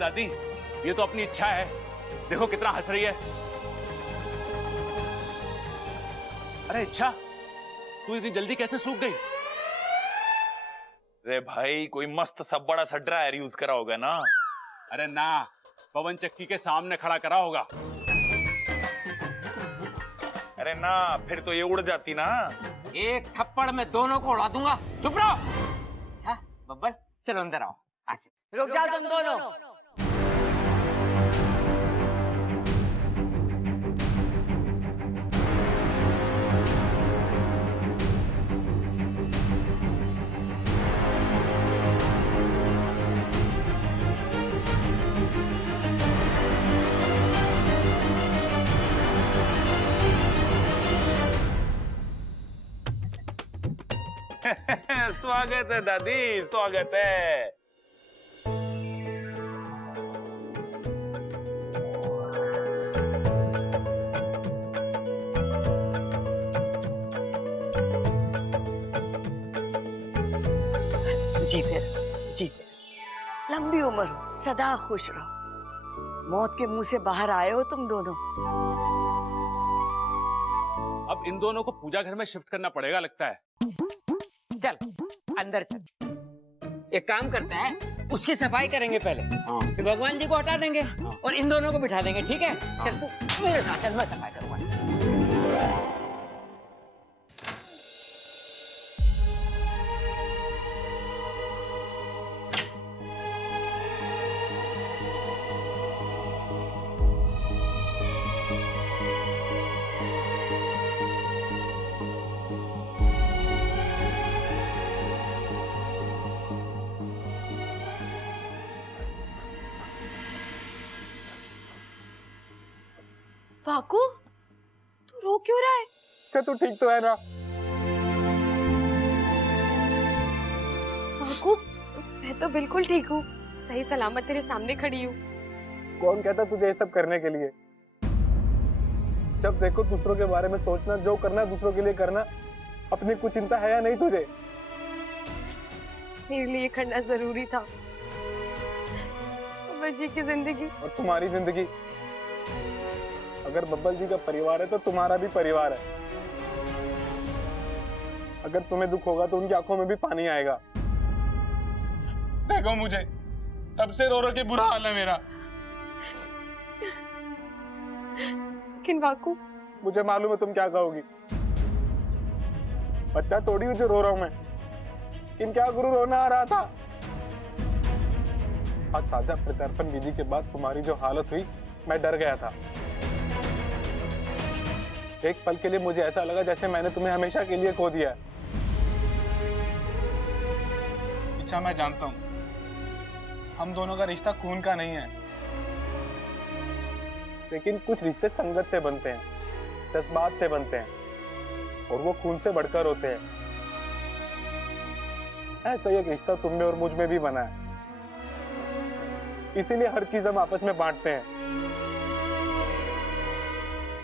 दादी, ये तो अपनी इच्छा है। देखो कितना हंस रही है। अरे इच्छा, तू इतनी जल्दी कैसे सूख गई? अरे भाई, कोई मस्त सा बड़ा सा ड्रायर यूज करा होगा ना। अरे ना, पवन चक्की के सामने खड़ा करा होगा। अरे ना, फिर तो ये उड़ जाती ना। एक थप्पड़ में दोनों को उड़ा दूंगा। चुप रहो। अच्छा बब्बल, चलो अंदर आओ। आज रुक जाओ तुम दोनों। स्वागत है दादी, स्वागत है। जी फिर लंबी उम्र हो, सदा खुश रहो। मौत के मुंह से बाहर आए हो तुम दोनों। अब इन दोनों को पूजा घर में शिफ्ट करना पड़ेगा लगता है। चल अंदर चल। एक काम करते हैं, उसकी सफाई करेंगे पहले, फिर भगवान जी को हटा देंगे और इन दोनों को बिठा देंगे। ठीक है? चल तू मेरे साथ चल, मैं सफाई करूंगा। वाकू, तू रो क्यों रहा है? अच्छा तू ठीक तो है ना? वाकू, मैं तो बिल्कुल ठीक हूँ, सही सलामत तेरे सामने खड़ी हूँ। कौन कहता तुझे ये सब करने के लिए? जब देखो दूसरों के बारे में सोचना, जो करना दूसरों के लिए करना। अपनी कुछ चिंता है या नहीं तुझे? मेरे लिए करना जरूरी था। अमर जी की जिंदगी और तुम्हारी जिंदगी। अगर बब्बल जी का परिवार है तो तुम्हारा भी परिवार है। अगर तुम्हें दुख होगा तो उनकी आंखों में भी पानी आएगा। देखो मुझे, तब से रो रो के बुरा हाल है मेरा। लेकिन वाकू, मुझे मालूम है तुम क्या कहोगी। बच्चा थोड़ी हूँ जो रो रहा हूं मैं। लेकिन क्या गुरु, रोना आ रहा था। आज साझा प्रत्यर्पण विधि के बाद तुम्हारी जो हालत हुई, मैं डर गया था। एक पल के लिए मुझे ऐसा लगा जैसे मैंने तुम्हें हमेशा के लिए खो दिया। इच्छा, मैं जानता हूं हम दोनों का रिश्ता खून का नहीं है, लेकिन कुछ रिश्ते संगत से बनते हैं, जज्बात से बनते हैं, और वो खून से बढ़कर होते हैं। ऐसा ही एक रिश्ता तुम में और मुझ में भी बना है। इसीलिए हर चीज हम आपस में बांटते हैं।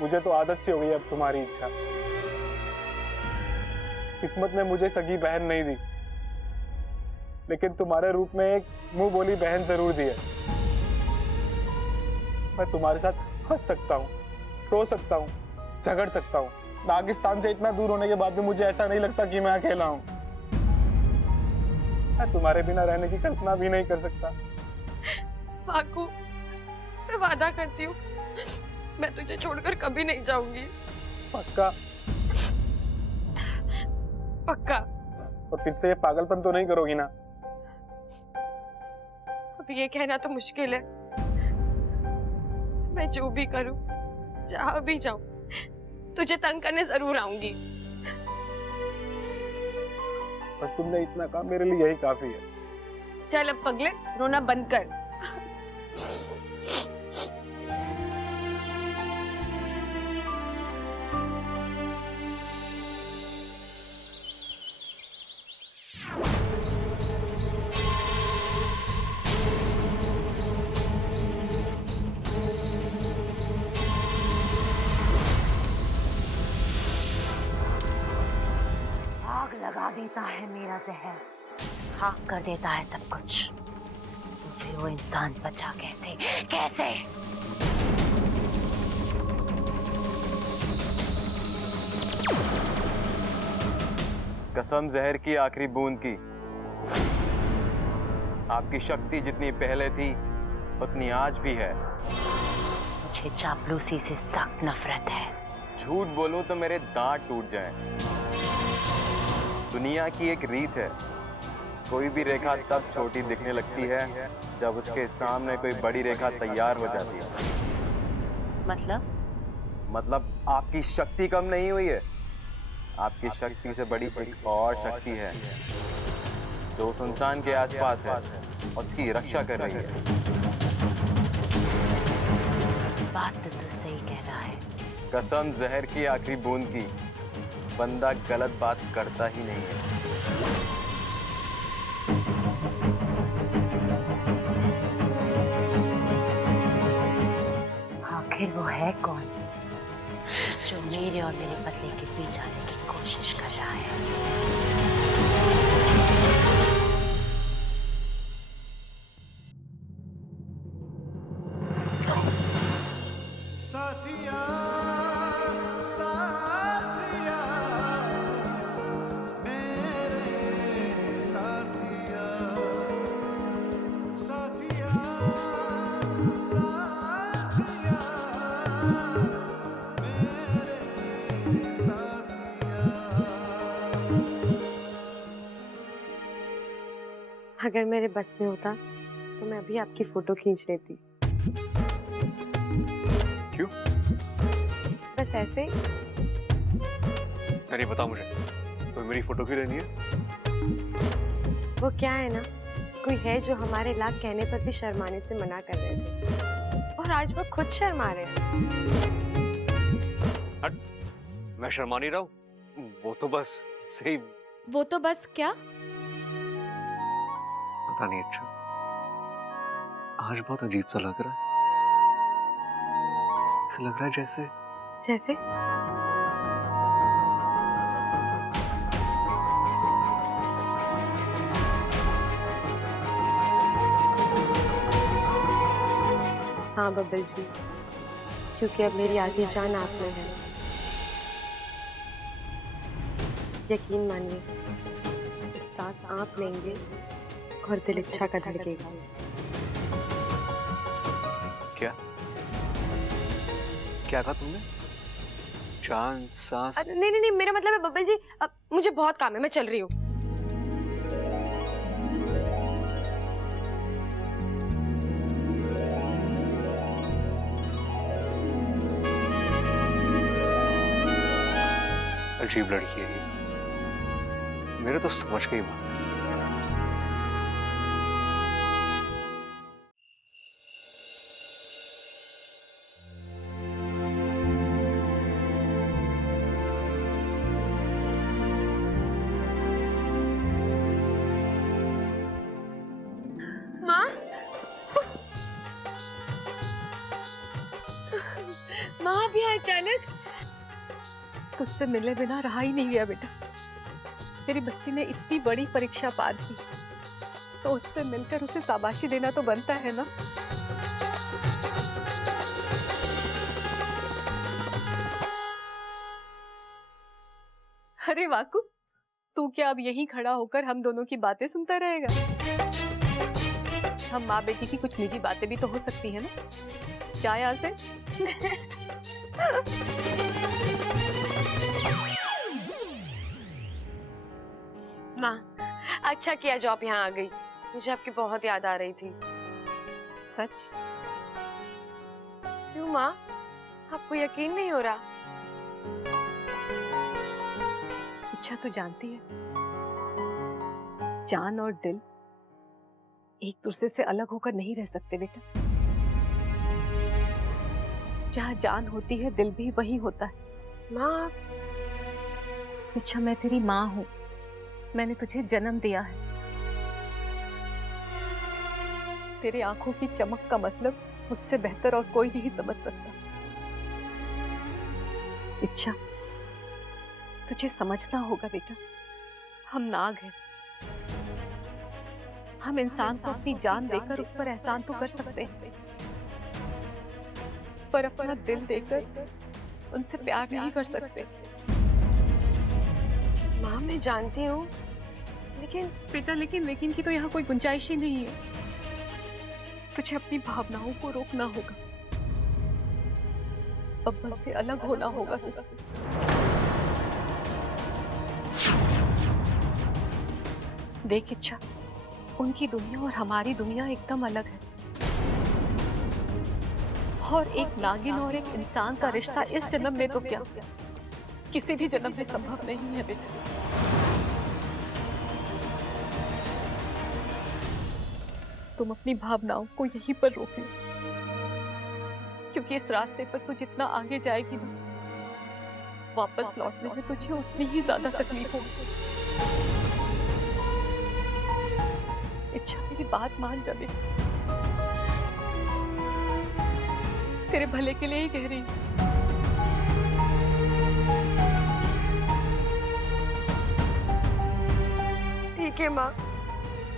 मुझे तो आदत सी हो गई अब तुम्हारी इच्छा। किस्मत ने मुझे सगी बहन नहीं दी, लेकिन तुम्हारे रूप में एक मुंह बोली बहन जरूर दी है। मैं तुम्हारे साथ हंस सकता हूँ, रो सकता हूँ, झगड़ सकता हूँ। पाकिस्तान से इतना दूर होने के बाद भी मुझे ऐसा नहीं लगता कि मैं अकेला हूँ। मैं तुम्हारे बिना रहने की कल्पना भी नहीं कर सकता। वाकू, मैं वादा करती हूँ, मैं तुझे छोड़कर कभी नहीं जाऊंगी। पक्का? पक्का। और फिर से ये पागलपन तो नहीं करोगी ना? अब ये कहना तो मुश्किल है। मैं जो भी करूं, जहां भी जाऊं, तुझे तंग करने जरूर आऊंगी। बस तुमने इतना कहा, मेरे लिए यही काफी है। चल अब पगले, रोना बंद कर। आग लगा देता है मेरा जहर, खाक कर देता है सब कुछ। फिर वो इंसान बचा कैसे? कैसे? कसम जहर की आखिरी बूंद की, आपकी शक्ति जितनी पहले थी उतनी आज भी है। मुझे चापलूसी से सख्त नफरत है। झूठ बोलूं तो मेरे दांत टूट जाएं। दुनिया की एक रीत है, कोई भी रेखा तब छोटी दिखने लगती है जब उसके सामने कोई बड़ी रेखा तैयार हो जाती है। मतलब आपकी शक्ति कम नहीं हुई है। आपकी शक्ति से बड़ी एक और शक्ति है जो उस इंसान के आसपास है और उसकी रक्षा कर रही है। बात तो तू सही कह रहा है। कसम जहर की आखिरी बूंद की, बंदा गलत बात करता ही नहीं है। आखिर वो है कौन जो मेरे और मेरे बदले के बीच आने की कोशिश कर रहा है? साथिया साथिया मेरे साथिया साथिया साथिया मेरे साथिया। अगर मेरे बस में होता तो मैं अभी आपकी फोटो खींच लेती। क्यों? बस ऐसे ही। नहीं बता मुझे, तो मेरी फोटो क्यों लेनी है? वो क्या है ना, कोई है जो हमारे लाख कहने पर भी शर्माने से मना कर रहे थे और आज वो खुद शर्मा रहे हैं। हट, मैं शर्मा नहीं रहा हूँ, वो तो बस सही। वो तो बस क्या? पता नहीं, अच्छा आज बहुत अजीब सा लग रहा है। ऐसा लग रहा है जैसे जैसे हाँ बब्बल जी, क्योंकि अब मेरी आधी जान आप में है। यकीन मानिए, एक सांस आप लेंगे और दिल इच्छा का धड़केगा। क्या क्या कहा तुमने? जान सांस? नहीं नहीं नहीं, मेरा मतलब है बब्बल जी, अब मुझे बहुत काम है, मैं चल रही हूँ। अजीब लड़की है ये, मेरे तो समझ गई बात। माँ, माँ भी अचानक? तुझसे मिले बिना रहा ही नहीं गया बेटा। तेरी बच्ची ने इतनी बड़ी परीक्षा पार की, तो उससे मिलकर उसे शाबाशी देना तो बनता है ना। अरे वाकू, तू क्या अब यहीं खड़ा होकर हम दोनों की बातें सुनता रहेगा? हम माँ बेटी की कुछ निजी बातें भी तो हो सकती है ना। जा यहाँ से। माँ, अच्छा किया जो आप यहाँ आ गई, मुझे आपकी बहुत याद आ रही थी। सच? क्यों माँ, आपको यकीन नहीं हो रहा? इच्छा तो जानती है, जान और दिल एक दूसरे से अलग होकर नहीं रह सकते बेटा। जहाँ जान होती है दिल भी वही होता है। माँ, इच्छा, मैं तेरी माँ हूँ, मैंने तुझे जन्म दिया है। तेरे आंखों की चमक का मतलब मुझसे बेहतर और कोई नहीं समझ सकता। इच्छा, तुझे समझना होगा बेटा, हम नाग हैं। हम इंसान को अपनी जान देकर उस पर एहसान तो कर सकते हैं, पर अपना दिल देकर उनसे प्यार नहीं कर सकते। माँ मैं जानती हूँ, लेकिन बेटा लेकिन की तो यहाँ कोई गुंजाइश ही नहीं है। तुझे अपनी भावनाओं को रोकना होगा, अब्बल से अलग होना होगा तुझे। देख इच्छा, उनकी दुनिया और हमारी दुनिया एकदम अलग है, और एक नागिन और एक इंसान का रिश्ता इस जन्म में तो क्या किसी भी जन्म में संभव नहीं है बेटा। तुम अपनी भावनाओं को यहीं पर रोक लो, क्योंकि इस रास्ते पर तू जितना आगे जाएगी ना, वापस लौटने में तुझे उतनी ही ज्यादा तकलीफ होगी। इच्छा मेरी बात मान जा बेटा, तेरे भले के लिए ही कह रही हूँ। ठीक है माँ,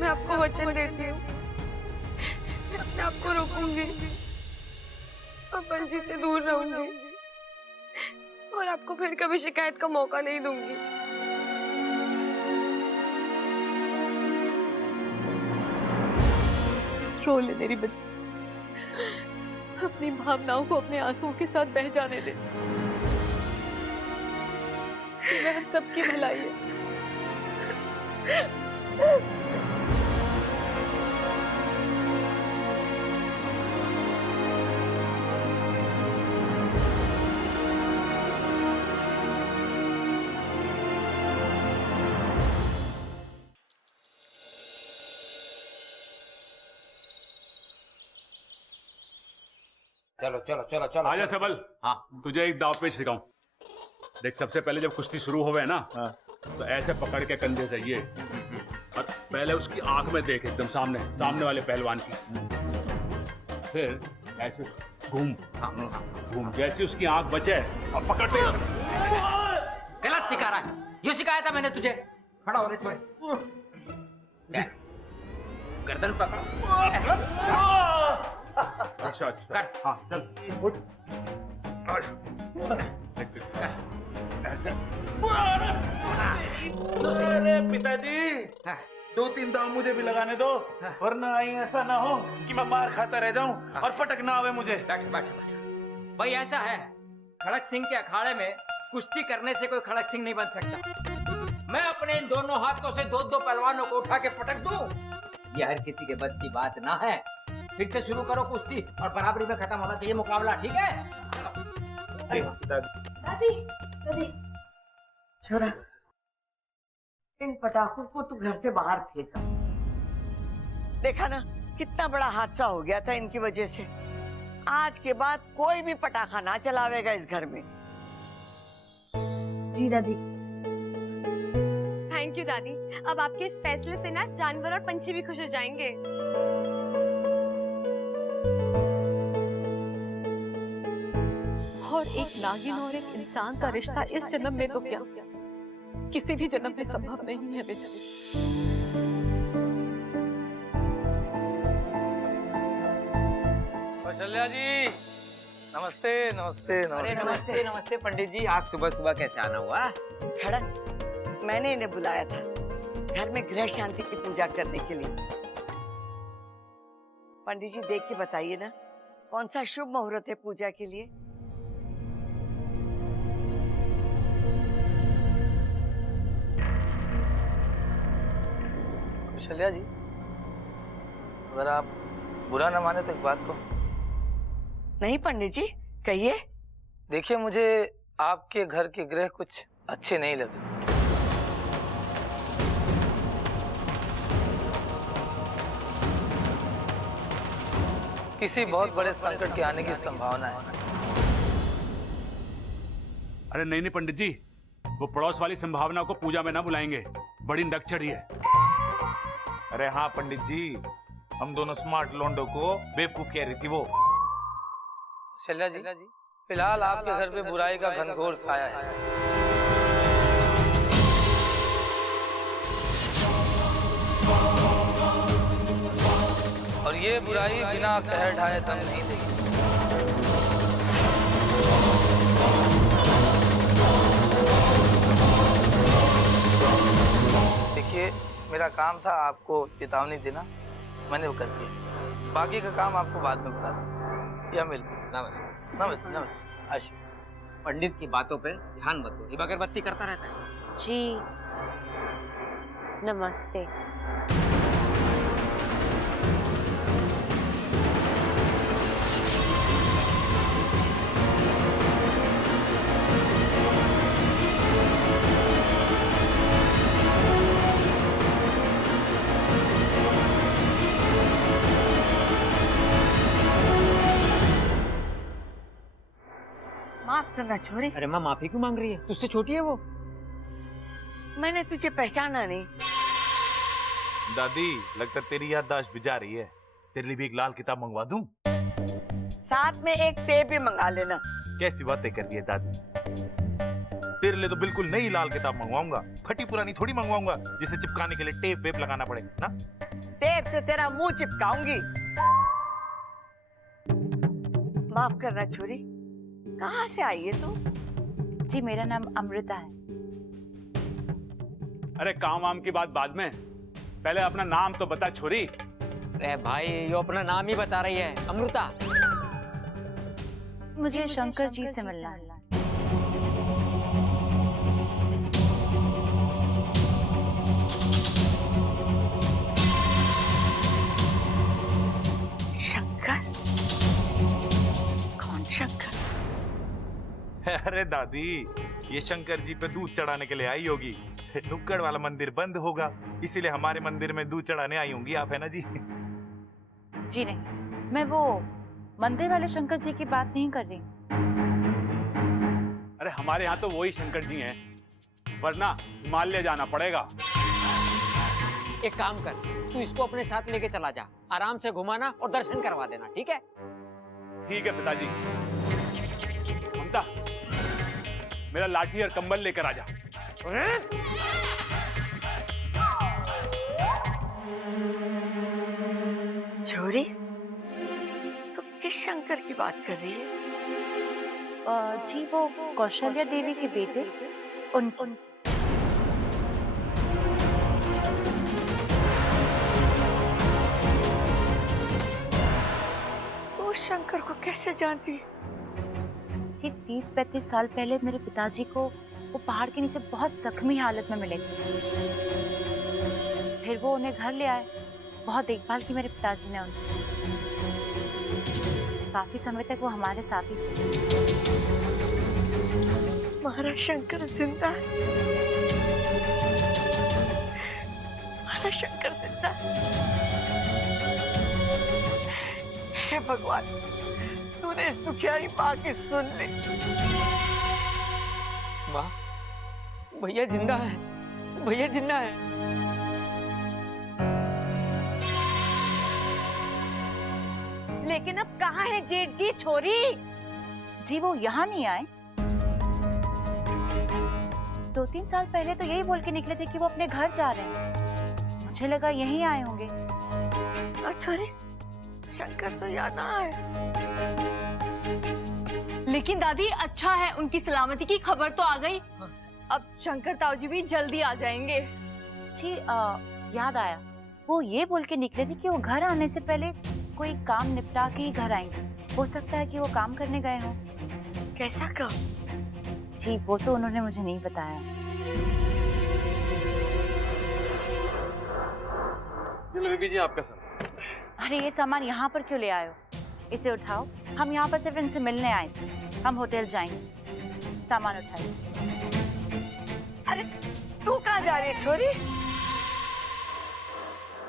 मैं आपको वचन देती हूँ, मैं अपने आप को रोकूंगी, अब्बल जी से दूर रहूंगी और आपको फिर कभी शिकायत का मौका नहीं दूंगी। रो ले मेरी बच्ची, अपनी भावनाओं को अपने आंसुओं के साथ बह जाने दे। इसमें हम सबकी भलाई है। चलो चलो चलो चलो आजा सबल। हाँ तुझे एक दाव पेच सिखाऊं। देख, सबसे पहले जब कुश्ती शुरू होवे ना, तो ऐसे पकड़ के कंधे से ये, और पहले उसकी आंख में देख, एकदम सामने वाले पहलवान की, फिर ऐसे घूम घूम, जैसे उसकी आंख बचे और पकड़ दे। गलत सिखा रहा है, ये सिखाया था मैंने तुझे। खड़ा हो रे छोरे, गर्दन पकड़। अच्छा हाँ चल उठ। अरे पिताजी, 2-3 दाव मुझे भी लगाने दो, वरना ऐसा ना हो कि मैं मार खाता रह जाऊं और पटक ना आवे मुझे। बैठ। भाई ऐसा है, खड़क सिंह के अखाड़े में कुश्ती करने से कोई खड़क सिंह नहीं बन सकता। मैं अपने इन दोनों हाथों से 2-2 पहलवानों को उठा के पटक दूं, ये हर किसी के बस की बात ना है। फिर से शुरू करो कुश्ती, और बराबरी में खत्म होना चाहिए मुकाबला, ठीक है? दादी छोरा, इन पटाखों को तू घर से बाहर फेंका। देखा ना कितना बड़ा हादसा हो गया था इनकी वजह से। आज के बाद कोई भी पटाखा ना चलावेगा इस घर में। जी दादी। थैंक यू दादी, अब आपके इस फैसले से ना जानवर और पंछी भी खुश हो जाएंगे। और एक नागिन और एक इंसान का रिश्ता इस जन्म में तो क्या किसी भी जन्म में संभव नहीं है बेटा। कौशल्या जी, नमस्ते नमस्ते अरे नमस्ते नमस्ते पंडित जी, आज सुबह सुबह कैसे आना हुआ? खड़क, मैंने इन्हें बुलाया था घर में गृह शांति की पूजा करने के लिए। पंडित जी देख के बताइए ना, कौन सा शुभ मुहूर्त है पूजा के लिए? कौशल्या जी, अगर आप बुरा न माने तो एक बात को। नहीं पंडित जी, कहिए। देखिए, मुझे आपके घर के गृह कुछ अच्छे नहीं लगे। किसी बहुत बड़े संकट के आने की संभावना है। अरे नहीं पंडित जी, वो पड़ोस वाली संभावना को पूजा में ना बुलाएंगे, बड़ी नक चढ़ी है। अरे हाँ पंडित जी, हम दोनों स्मार्ट लोंडो को बेवकूफ कह रही थी वो। शैल्या जी, फिलहाल आपके घर पे बुराई का घनघोर छाया है। ये बुराई बिना कह ढाए दम नहीं देगी। देखिए, मेरा काम था आपको चेतावनी देना, मैंने वो कर दिया। बाकी का काम आपको बाद में बता दूँ। या मिल नमस्ते नमस्ते नमस्ते। आशु, पंडित की बातों पे ध्यान मत दो, ये अगरबत्ती करता रहता है। जी नमस्ते। माफ करना छोरी, अरे माँ माफी क्यों मांग रही है? तुझसे छोटी है वो। मैंने तुझे पहचाना नहीं। दादी, लगता तेरी याददाश्त भी जा रही है। तेरे लिए भी एक लाल किताब मंगवा दूं? साथ में एक टेप भी मंगा लेना। कैसी बातें कर रही है दादी। तेरे लिए तो बिल्कुल नई लाल किताब मंगवाऊंगा, फटी पुरानी थोड़ी मंगवाऊंगा जिसे चिपकाने के लिए टेप वेप लगाना पड़े ना। टेप से तेरा मुंह चिपकाऊंगी। माफ करना छोरी, कहाँ से आई है तू? जी मेरा नाम अमृता है। अरे काम वाम की बात बाद में, पहले अपना नाम तो बता छोरी। अरे भाई, ये अपना नाम ही बता रही है, अमृता। मुझे शंकर जी से मिलना है। शंकर? कौन शंकर? अरे दादी, ये शंकर जी पे दूध चढ़ाने के लिए आई होगी। नुक्कड़ वाला मंदिर बंद होगा, इसीलिए हमारे मंदिर में दूध चढ़ाने आई होंगी आप, है ना जी? जी नहीं, मैं वो मंदिर वाले शंकर जी की बात नहीं कर रही। अरे हमारे यहाँ तो वही शंकर जी हैं, वरना हिमालय जाना पड़ेगा। एक काम कर, तू इसको अपने साथ लेके चला जा, आराम से घुमाना और दर्शन करवा देना, ठीक है? ठीक है पिताजी। ममता, मेरा लाठी और कंबल लेकर आ जा। छोरी, तू किस शंकर की बात कर रही है? जी वो कौशल्या देवी के बेटे, उनकी। तू शंकर को कैसे जानती है? जी 30-35 साल पहले मेरे पिताजी को वो पहाड़ के नीचे बहुत जख्मी हालत में मिले थे। फिर वो उन्हें घर ले आए, बहुत देखभाल की मेरे पिताजी ने उनकी। काफी समय तक वो हमारे साथ ही थे। हमारा शंकर जिंदा है। हमारा शंकर जिंदा है। हे भगवान, तूने इस दुखियारी माँ की सुन ली। माँ, भैया जिंदा है, भैया जिंदा है। लेकिन अब कहाँ है जेठ जी? छोरी जी वो यहाँ नहीं आए। 2-3 साल पहले तो यही बोल के निकले थे कि वो अपने घर जा रहे हैं। मुझे लगा यहीं आए होंगे। अच्छा रे, शंकर तो यहाँ ना आए। लेकिन दादी अच्छा है, उनकी सलामती की खबर तो आ गई। अब शंकर ताऊजी भी जल्दी आ जाएंगे। जी याद आया, वो ये बोल के निकले थे कि वो घर आने से पहले कोई काम निपटा के ही घर आएंगे। हो सकता है कि वो काम करने गए हों। कैसा काम? जी वो तो उन्होंने मुझे नहीं बताया। बीबी जी आपका सामान। अरे ये सामान यहाँ पर क्यों ले आए हो? इसे उठाओ, हम यहाँ पर सिर्फ इनसे मिलने आए थे। हम होटल जाएंगे। सामान उठाइए। अरे तू कहाँ जा रही है छोरी?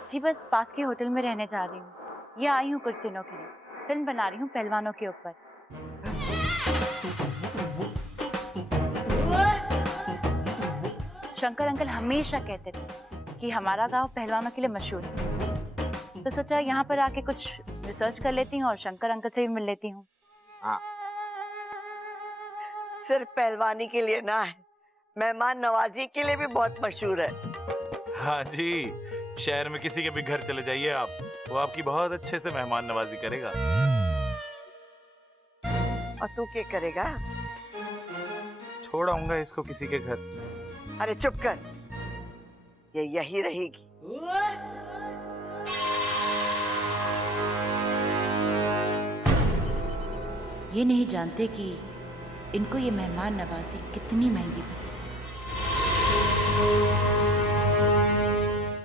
जी बस पास के होटल में रहने जा रही हूँ। ये आई हूँ कुछ दिनों के लिए, फिल्म बना रही हूँ पहलवानों के ऊपर। शंकर अंकल हमेशा कहते थे कि हमारा गांव पहलवानों के लिए मशहूर है, तो सोचा यहाँ पर आके कुछ रिसर्च कर लेती हूँ और शंकर अंकल से भी मिल लेती हूँ। हाँ, सिर्फ पहलवानी के लिए ना है, मेहमान नवाजी के लिए भी बहुत मशहूर है। हाँ जी, शहर में किसी के भी घर चले जाइए आप, वो आपकी बहुत अच्छे से मेहमान नवाजी करेगा। और तू क्या करेगा? छोड़ आऊंगा इसको किसी के घर। अरे चुप कर, ये यही रहेगी। ये नहीं जानते कि इनको ये मेहमान नवाजी कितनी महंगी पड़ी।